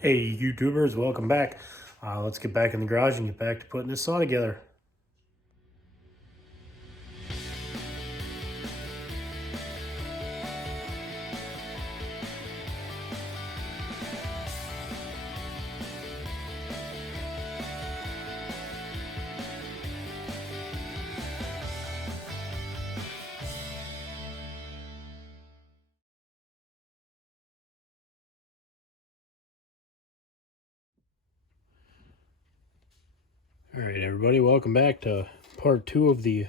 Hey YouTubers, welcome back. Let's get back in the garage and get back to putting this saw together. Alright everybody, welcome back to part 2 of the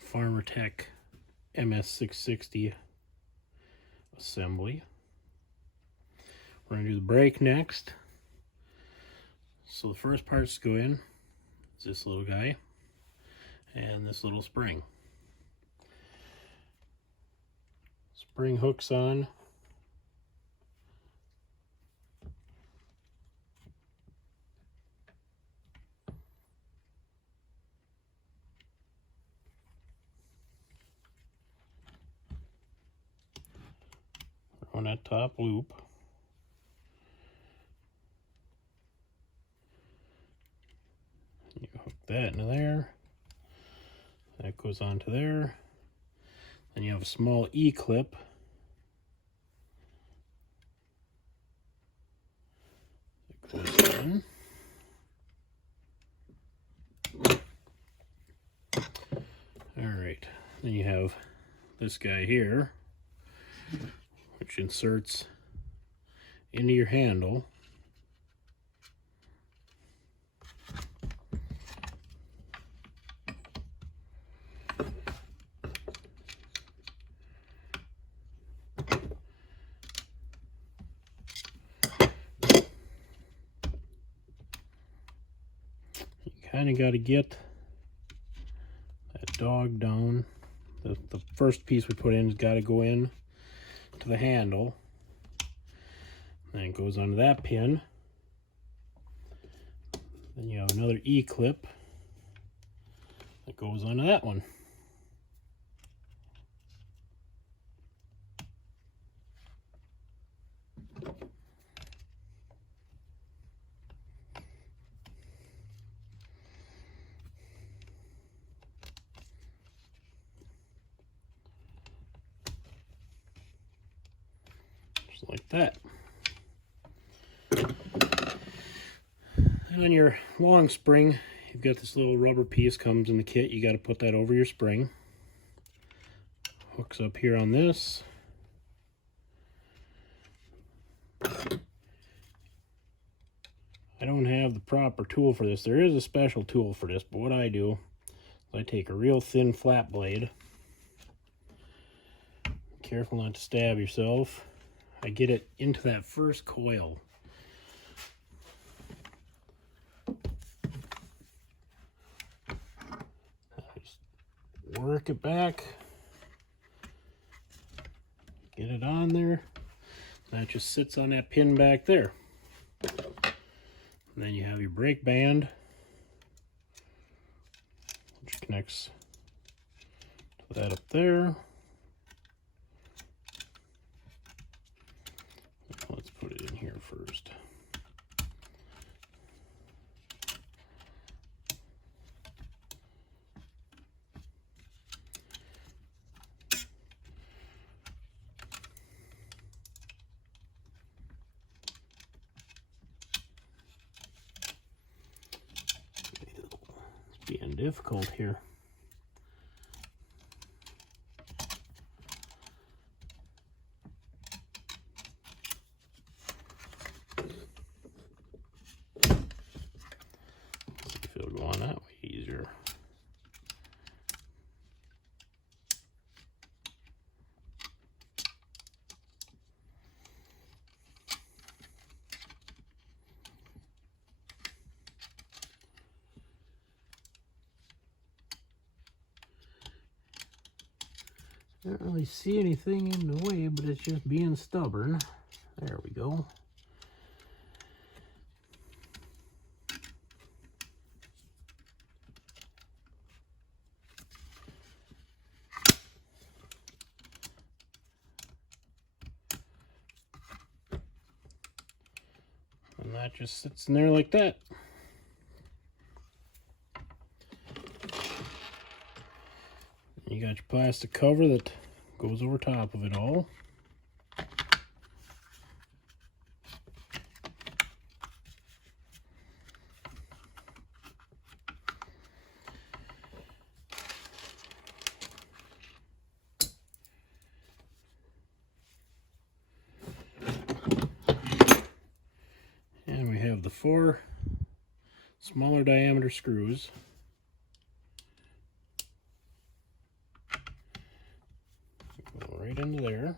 Farmertec MS660 assembly. We're going to do the brake next. So the first parts to go in is this little guy and this little spring. Spring hooks on. On that top loop. You hook that into there. That goes onto there. Then you have a small E-clip. That goes in. Alright, then you have this guy here, which inserts into your handle. You kind of got to get that dog down. The first piece we put in has got to go in to the handle. Then it goes onto that pin. Then you have another E-clip that goes onto that one. Just like that. And on your long spring, you've got this little rubber piece comes in the kit. You got to put that over your spring. Hooks up here on this. I don't have the proper tool for this. There is a special tool for this, but what I do is I take a real thin flat blade. Careful not to stab yourself. I get it into that first coil. Just work it back. Get it on there. That just sits on that pin back there. And then you have your brake band, which connects to that up there. Let's put it in here first. It's being difficult here. It'll go on that way easier. I don't really see anything in the way, but it's just being stubborn. There we go. that just sits in there like that. You got your plastic cover that goes over top of it all. And we have the 4 smaller diameter screws. Go right into there.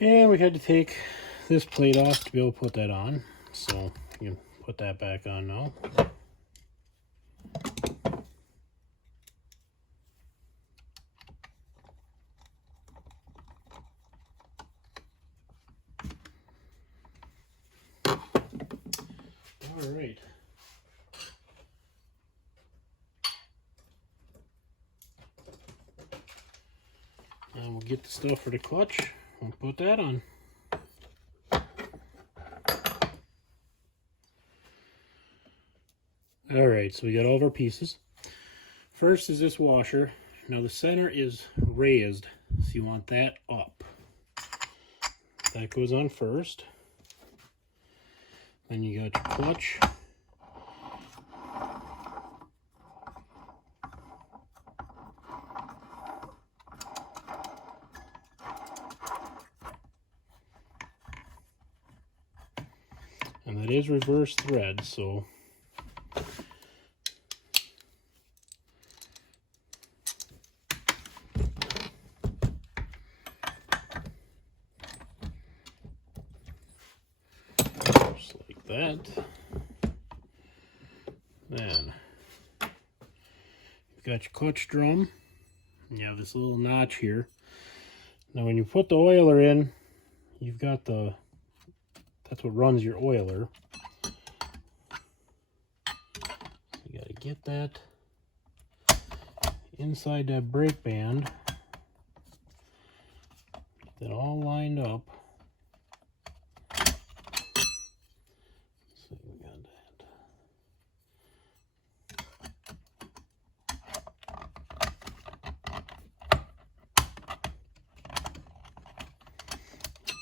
And we had to take this plate off to be able to put that on. So you can put that back on now. All right. And we'll get the stuff for the clutch. We'll put that on. Alright, so we got all of our pieces. First is this washer. Now the center is raised, so you want that up. That goes on first. Then you got your clutch. And that is reverse thread, so just like that. Then you've got your clutch drum. You have this little notch here. Now when you put the oiler in, you've got the, that's what runs your oiler. You got to get that inside that brake band. Get that all lined up. So we got that.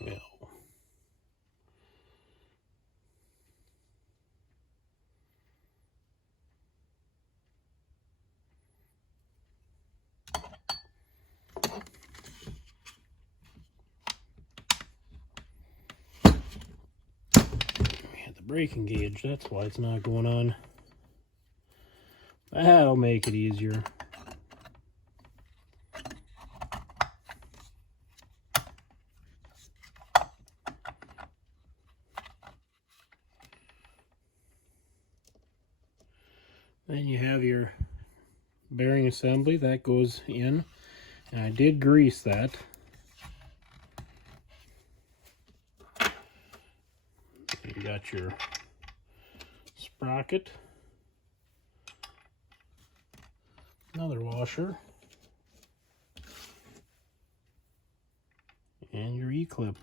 Well. Braking gauge, that's why it's not going on. That'll make it easier. Then you have your bearing assembly that goes in, and I did grease that. You got your sprocket another washer, and your E-clip.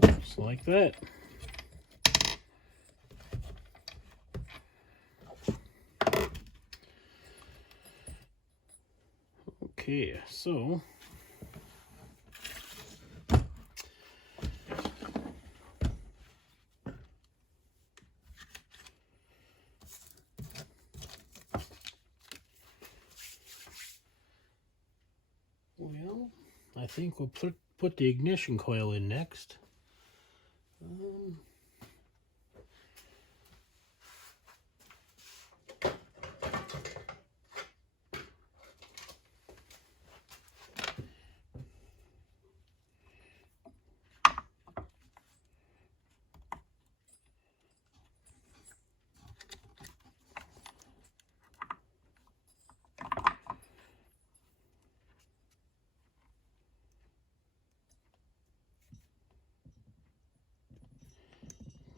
Just like that. Okay, so well, I think we'll put the ignition coil in next.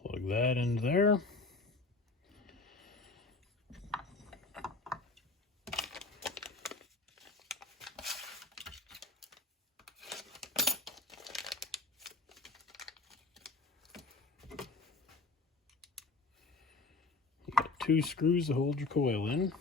Plug that into there. You got 2 screws to hold your coil in.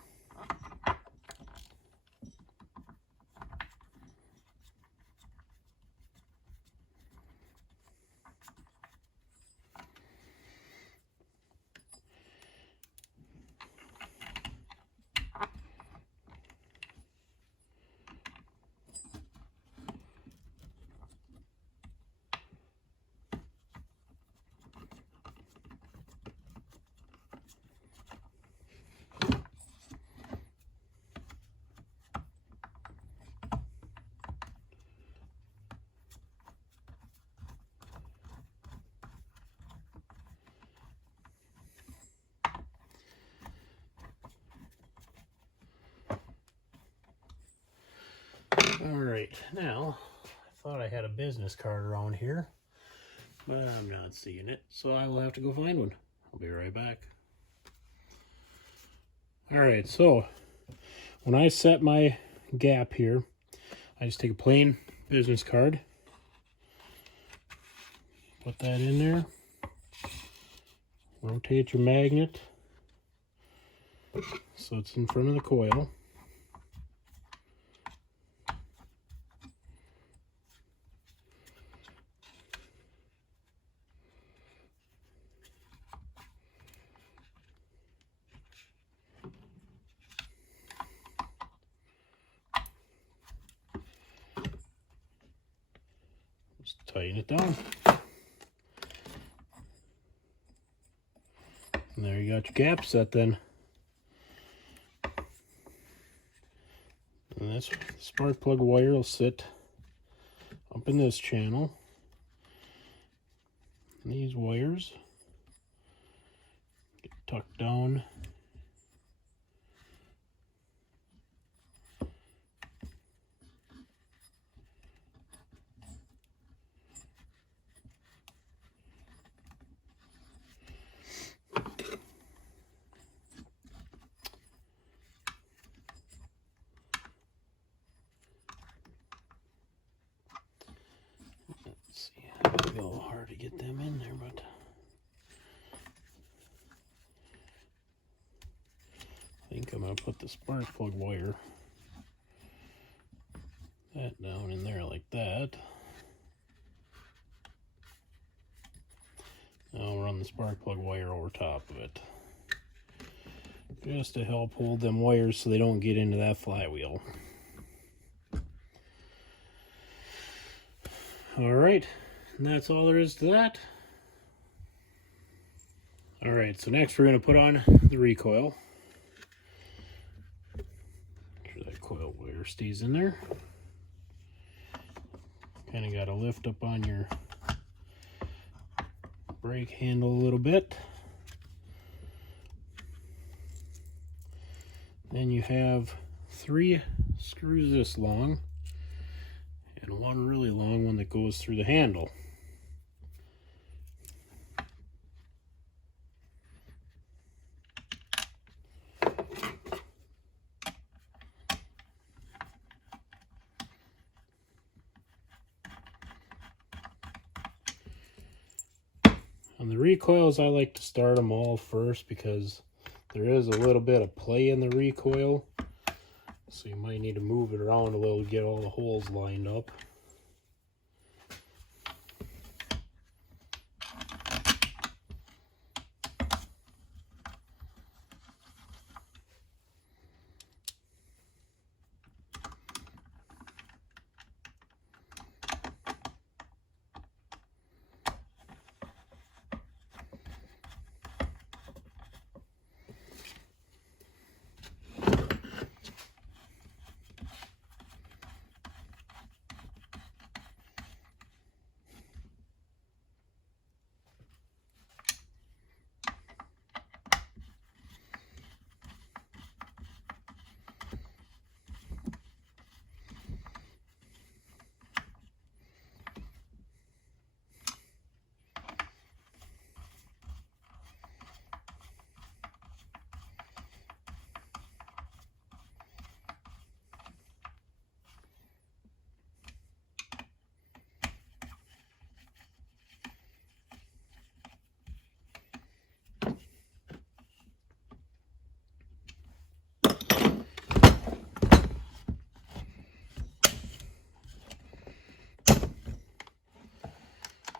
Alright, now, I thought I had a business card around here, but I'm not seeing it, so I will have to go find one. I'll be right back. Alright, so, when I set my gap here, I just take a plain business card, put that in there, rotate your magnet so it's in front of the coil. Just tighten it down. And there you got your gap set then. And this spark plug wire will sit up in this channel. And these wires get tucked down. Let's see, it's a little hard to get them in there, but I think I'm going to put the spark plug wire that down in there like that. Now I'll run the spark plug wire over top of it, just to help hold them wires so they don't get into that flywheel. Alright, and that's all there is to that. Alright, so next we're going to put on the recoil. Make sure that coil wire stays in there. Kind of got to lift up on your brake handle a little bit. Then you have 3 screws this long. and one really long one that goes through the handle. On the recoils, I like to start them all first because there is a little bit of play in the recoil. So you might need to move it around a little to get all the holes lined up.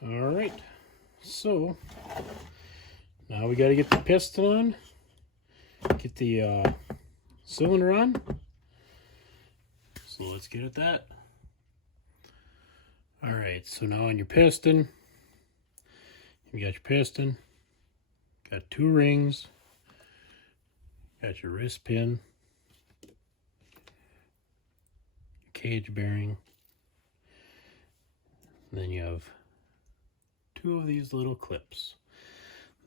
All right, so now we got to get the piston on, get the cylinder on. So let's get at that. All right, so now on your piston, you got your piston, got 2 rings, got your wrist pin, cage bearing, and then you have 2 of these little clips.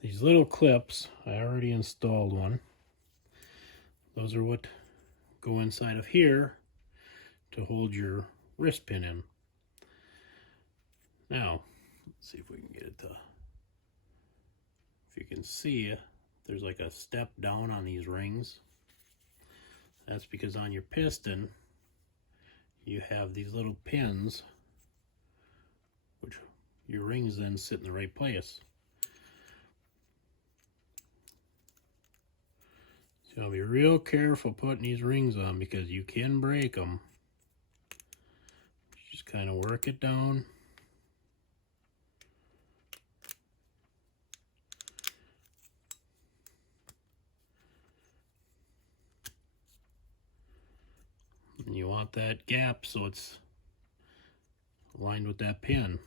These little clips, I already installed one. Those are what go inside of here to hold your wrist pin in. Now, let's see if we can get it to, if you can see, there's like a step down on these rings. That's because on your piston, you have these little pins, which your rings then sit in the right place. So be real careful putting these rings on because you can break them. Just kind of work it down. And you want that gap so it's aligned with that pin.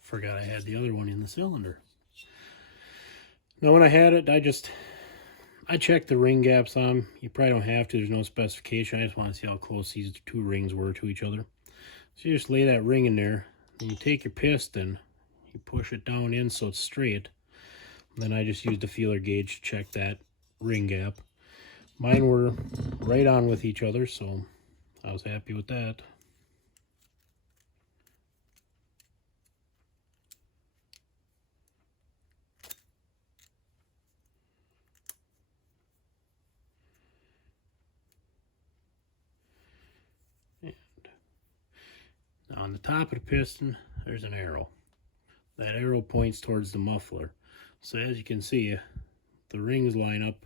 Forgot I had the other one in the cylinder. Now when I had it, I checked the ring gaps on. You probably don't have to, there's no specification. I just want to see how close these 2 rings were to each other. So you just lay that ring in there, then you take your piston, you push it down in so it's straight. Then I just used a feeler gauge to check that ring gap. Mine were right on with each other, so I was happy with that. Now on the top of the piston, there's an arrow. That arrow points towards the muffler. So as you can see, the rings line up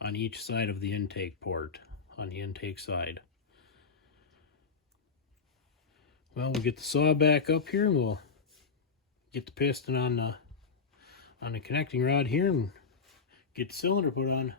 on each side of the intake port, on the intake side. Well, we'll get the saw back up here and we'll get the piston on the connecting rod here and get the cylinder put on.